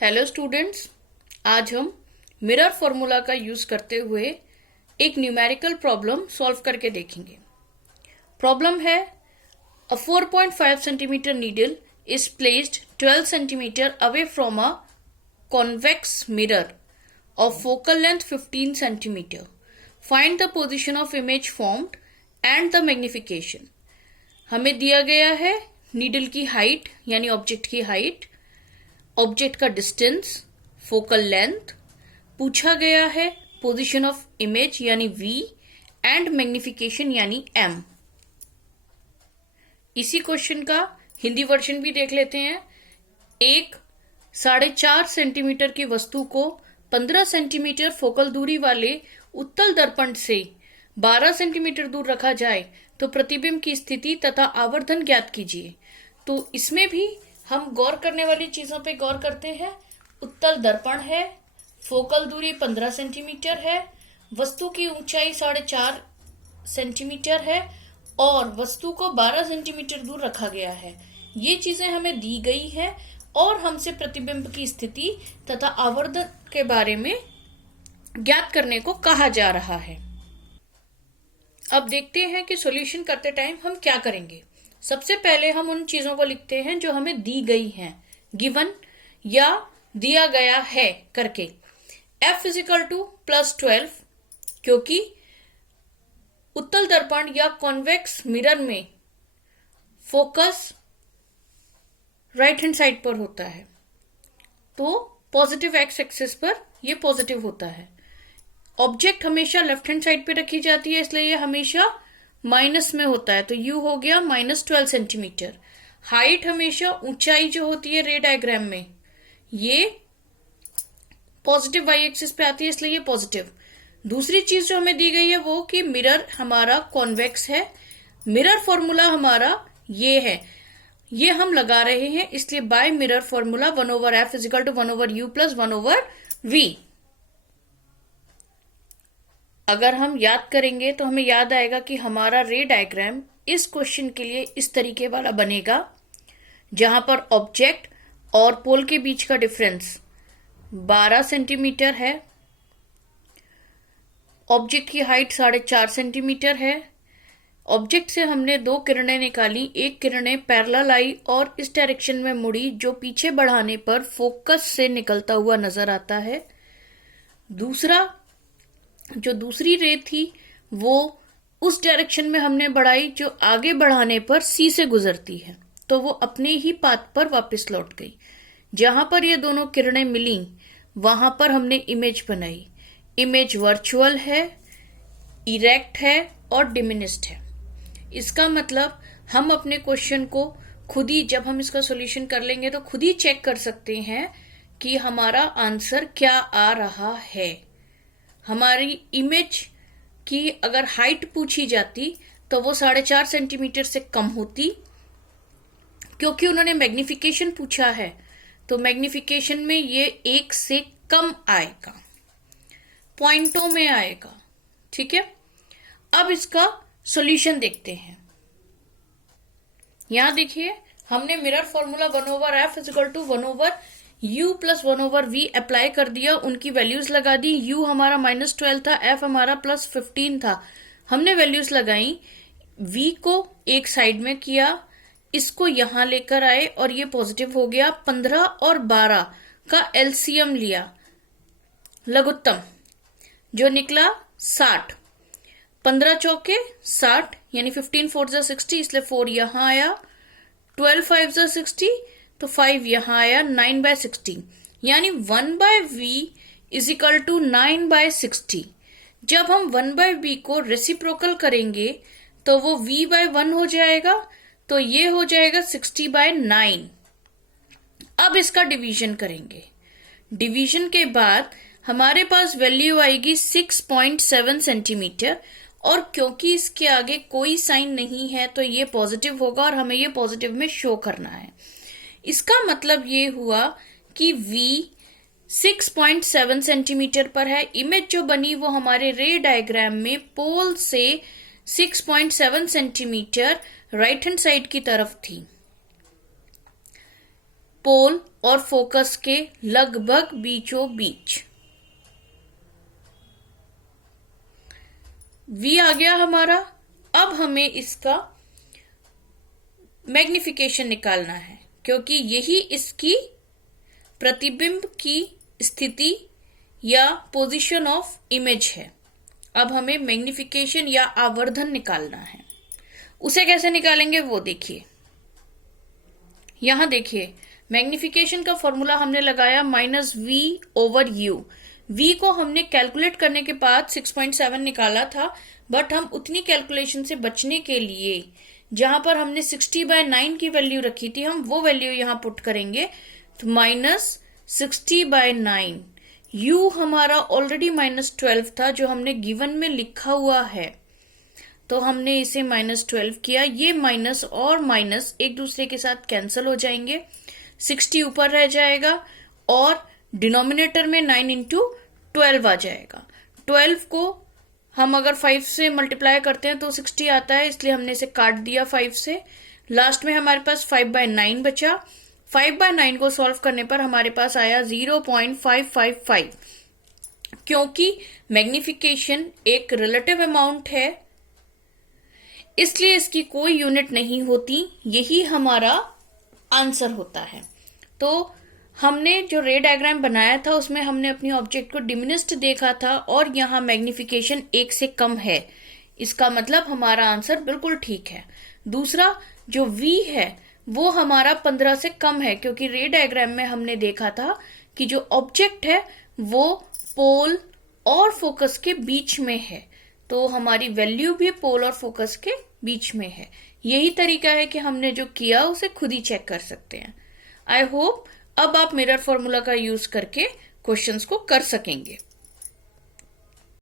Hello students, आज हम mirror formula का यूज करते हुए एक न्यूमेरिकल प्रॉब्लम सॉल्व करके देखेंगे। प्रॉब्लम है अ 4.5 centimetre needle is placed 12 centimetre away from a convex mirror of focal length 15 centimetre. Find the position of image formed and the magnification. हमें दिया गया है नीडल की हाइट यानी ऑब्जेक्ट की हाइट, ऑब्जेक्ट का डिस्टेंस, फोकल लेंथ, पूछा गया है पोजीशन ऑफ इमेज यानी V एंड मैग्निफिकेशन यानी M। इसी क्वेश्चन का हिंदी वर्जन भी देख लेते हैं। एक 4.5 सेंटीमीटर की वस्तु को 15 सेंटीमीटर फोकल दूरी वाले उत्तल दर्पण से 12 सेंटीमीटर दूर रखा जाए तो प्रतिबिंब की स्थिति तथा आवर्धन ज्ञात कीजिए। तो इसमें भी हम गौर करने वाली चीजों पे गौर करते हैं। उत्तल दर्पण है, फोकल दूरी 15 सेंटीमीटर है, वस्तु की ऊंचाई 4.5 सेंटीमीटर है और वस्तु को 12 सेंटीमीटर दूर रखा गया है। ये चीजें हमें दी गई है और हमसे प्रतिबिंब की स्थिति तथा आवर्धन के बारे में ज्ञात करने को कहा जा रहा है। अब देखते हैं कि सॉल्यूशन करते टाइम हम क्या करेंगे। सबसे पहले हम उन चीजों को लिखते हैं जो हमें दी गई हैं, गिवन या दिया गया है करके। F = +12, क्योंकि उत्तल दर्पण या कॉन्वेक्स मिरर में फोकस राइट हैंड साइड पर होता है, तो पॉजिटिव एक्स एक्सिस पर यह पॉजिटिव होता है। ऑब्जेक्ट हमेशा लेफ्ट हैंड साइड पे रखी जाती है, इसलिए यह हमेशा माइनस में होता है, तो U हो गया -12 सेंटीमीटर। हाइट हमेशा ऊंचाई जो होती है रे डायग्राम में ये पॉजिटिव वाई एक्सिस पे आती है, इसलिए ये पॉजिटिव। दूसरी चीज जो हमें दी गई है वो कि मिरर हमारा कॉन्वेक्स है। मिरर फॉर्मूला हमारा ये है, ये हम लगा रहे हैं, इसलिए bye mirror formula 1/f = 1/u + 1/v। अगर हम याद करेंगे तो हमें याद आएगा कि हमारा रे डायग्राम इस क्वेश्चन के लिए इस तरीके वाला बनेगा, जहां पर ऑब्जेक्ट और पोल के बीच का डिफरेंस 12 सेंटीमीटर है, ऑब्जेक्ट की हाइट 4.5 सेंटीमीटर है। ऑब्जेक्ट से हमने 2 किरणें निकाली, एक किरणें पैरेलल आई और इस डायरेक्शन में मुड़ी, जो पीछे बढ़ाने पर फोकस से निकलता हुआ नजर आता है। जो दूसरी रे थी वो उस डायरेक्शन में हमने बढ़ाई जो आगे बढ़ाने पर C से गुजरती है, तो वो अपने ही पाथ पर वापस लौट गई। जहां पर ये दोनों किरणें मिली वहां पर हमने इमेज बनाई। इमेज वर्चुअल है, इरेक्ट है और डिमिनिस्ड है। इसका मतलब हम अपने क्वेश्चन को खुद ही, जब हम इसका सॉल्यूशन कर लेंगे तो खुद ही चेक कर सकते हैं कि हमारा आंसर क्या आ रहा है। हमारी इमेज की अगर हाइट पूछी जाती तो वो 4.5 सेंटीमीटर से कम होती, क्योंकि उन्होंने मैग्निफिकेशन पूछा है, तो मैग्निफिकेशन में ये 1 से कम आएगा, पॉइंटों में आएगा। ठीक है, अब इसका सॉल्यूशन देखते हैं। यहां देखिए, हमने mirror formula 1/f = 1/u + 1/v apply कर दिया, उनकी वैल्यूज लगा दी। u हमारा -12 था, f हमारा +15 था, हमने वैल्यूज लगाई। v को एक साइड में किया, इसको यहां लेकर आए और ये पॉजिटिव हो गया। 15 और 12 का एलसीएम लिया, लघुत्तम, जो निकला 60। 15 चौके 60 यानी 15 4 = 60, इसलिए 4 यहां आया। 12 5 = 60, तो 5 यहां आया। 9/60 यानी 1/v = 9/60। जब हम 1/v को रेसिप्रोकल करेंगे तो वो v/1 हो जाएगा, तो ये हो जाएगा 60/9। अब इसका डिवीजन करेंगे। डिवीजन के बाद हमारे पास वैल्यू आएगी 6.7 सेंटीमीटर, और क्योंकि इसके आगे कोई साइन नहीं है तो ये पॉजिटिव होगा और हमें ये पॉजिटिव में शो करना है। इसका मतलब ये हुआ कि V 6.7 सेंटीमीटर पर है। इमेज जो बनी वो हमारे रे डायग्राम में पोल से 6.7 सेंटीमीटर राइट हैंड साइड की तरफ थी। पोल और फोकस के लगभग बीचों बीच। V आ गया हमारा। अब हमें इसका मैग्निफिकेशन निकालना है, क्योंकि यही इसकी प्रतिबिंब की स्थिति या पोजीशन ऑफ इमेज है। अब हमें मैग्निफिकेशन या आवर्धन निकालना है। उसे कैसे निकालेंगे वो देखिए। यहां देखिए, मैग्निफिकेशन का फॉर्मूला हमने लगाया -V/U। V को हमने कैलकुलेट करने के बाद 6.7 निकाला था, बट हम उतनी कैलकुलेशन से बचने के लिए जहां पर हमने 60/9 की वैल्यू रखी थी, हम वो वैल्यू यहां पुट करेंगे। तो -60/9। U हमारा ऑलरेडी -12 था जो हमने गिवन में लिखा हुआ है, तो हमने इसे -12 किया। ये माइनस और माइनस एक दूसरे के साथ कैंसिल हो जाएंगे, 60 ऊपर रह जाएगा और डिनोमिनेटर में 9 × 12 आ जाएगा। 12 को हम अगर 5 से मल्टीप्लाई करते हैं तो 60 आता है, इसलिए हमने इसे काट दिया 5 से। लास्ट में हमारे पास 5/9 बचा। 5/9 को सॉल्व करने पर हमारे पास आया 0.555। क्योंकि मैग्निफिकेशन एक रिलेटिव अमाउंट है, इसलिए इसकी कोई यूनिट नहीं होती। यही हमारा आंसर होता है। तो हमने जो रे डायग्राम बनाया था उसमें हमने अपनी ऑब्जेक्ट को डिमिनिस्ड देखा था और यहाँ मैग्निफिकेशन 1 से कम है। इसका मतलब हमारा आंसर बिल्कुल ठीक है। दूसरा जो V है वो हमारा 15 से कम है, क्योंकि रे डायग्राम में हमने देखा था कि जो ऑब्जेक्ट है वो पोल और फोकस के बीच में है, तो हमारी वैल्यू भी पोल और फोकस के बीच में है। यही तरीका है कि हमने जो किया उसे खुद ही चेक कर सकते हैं। आई होप अब आप मिरर फॉर्मूला का यूज करके क्वेश्चंस को कर सकेंगे।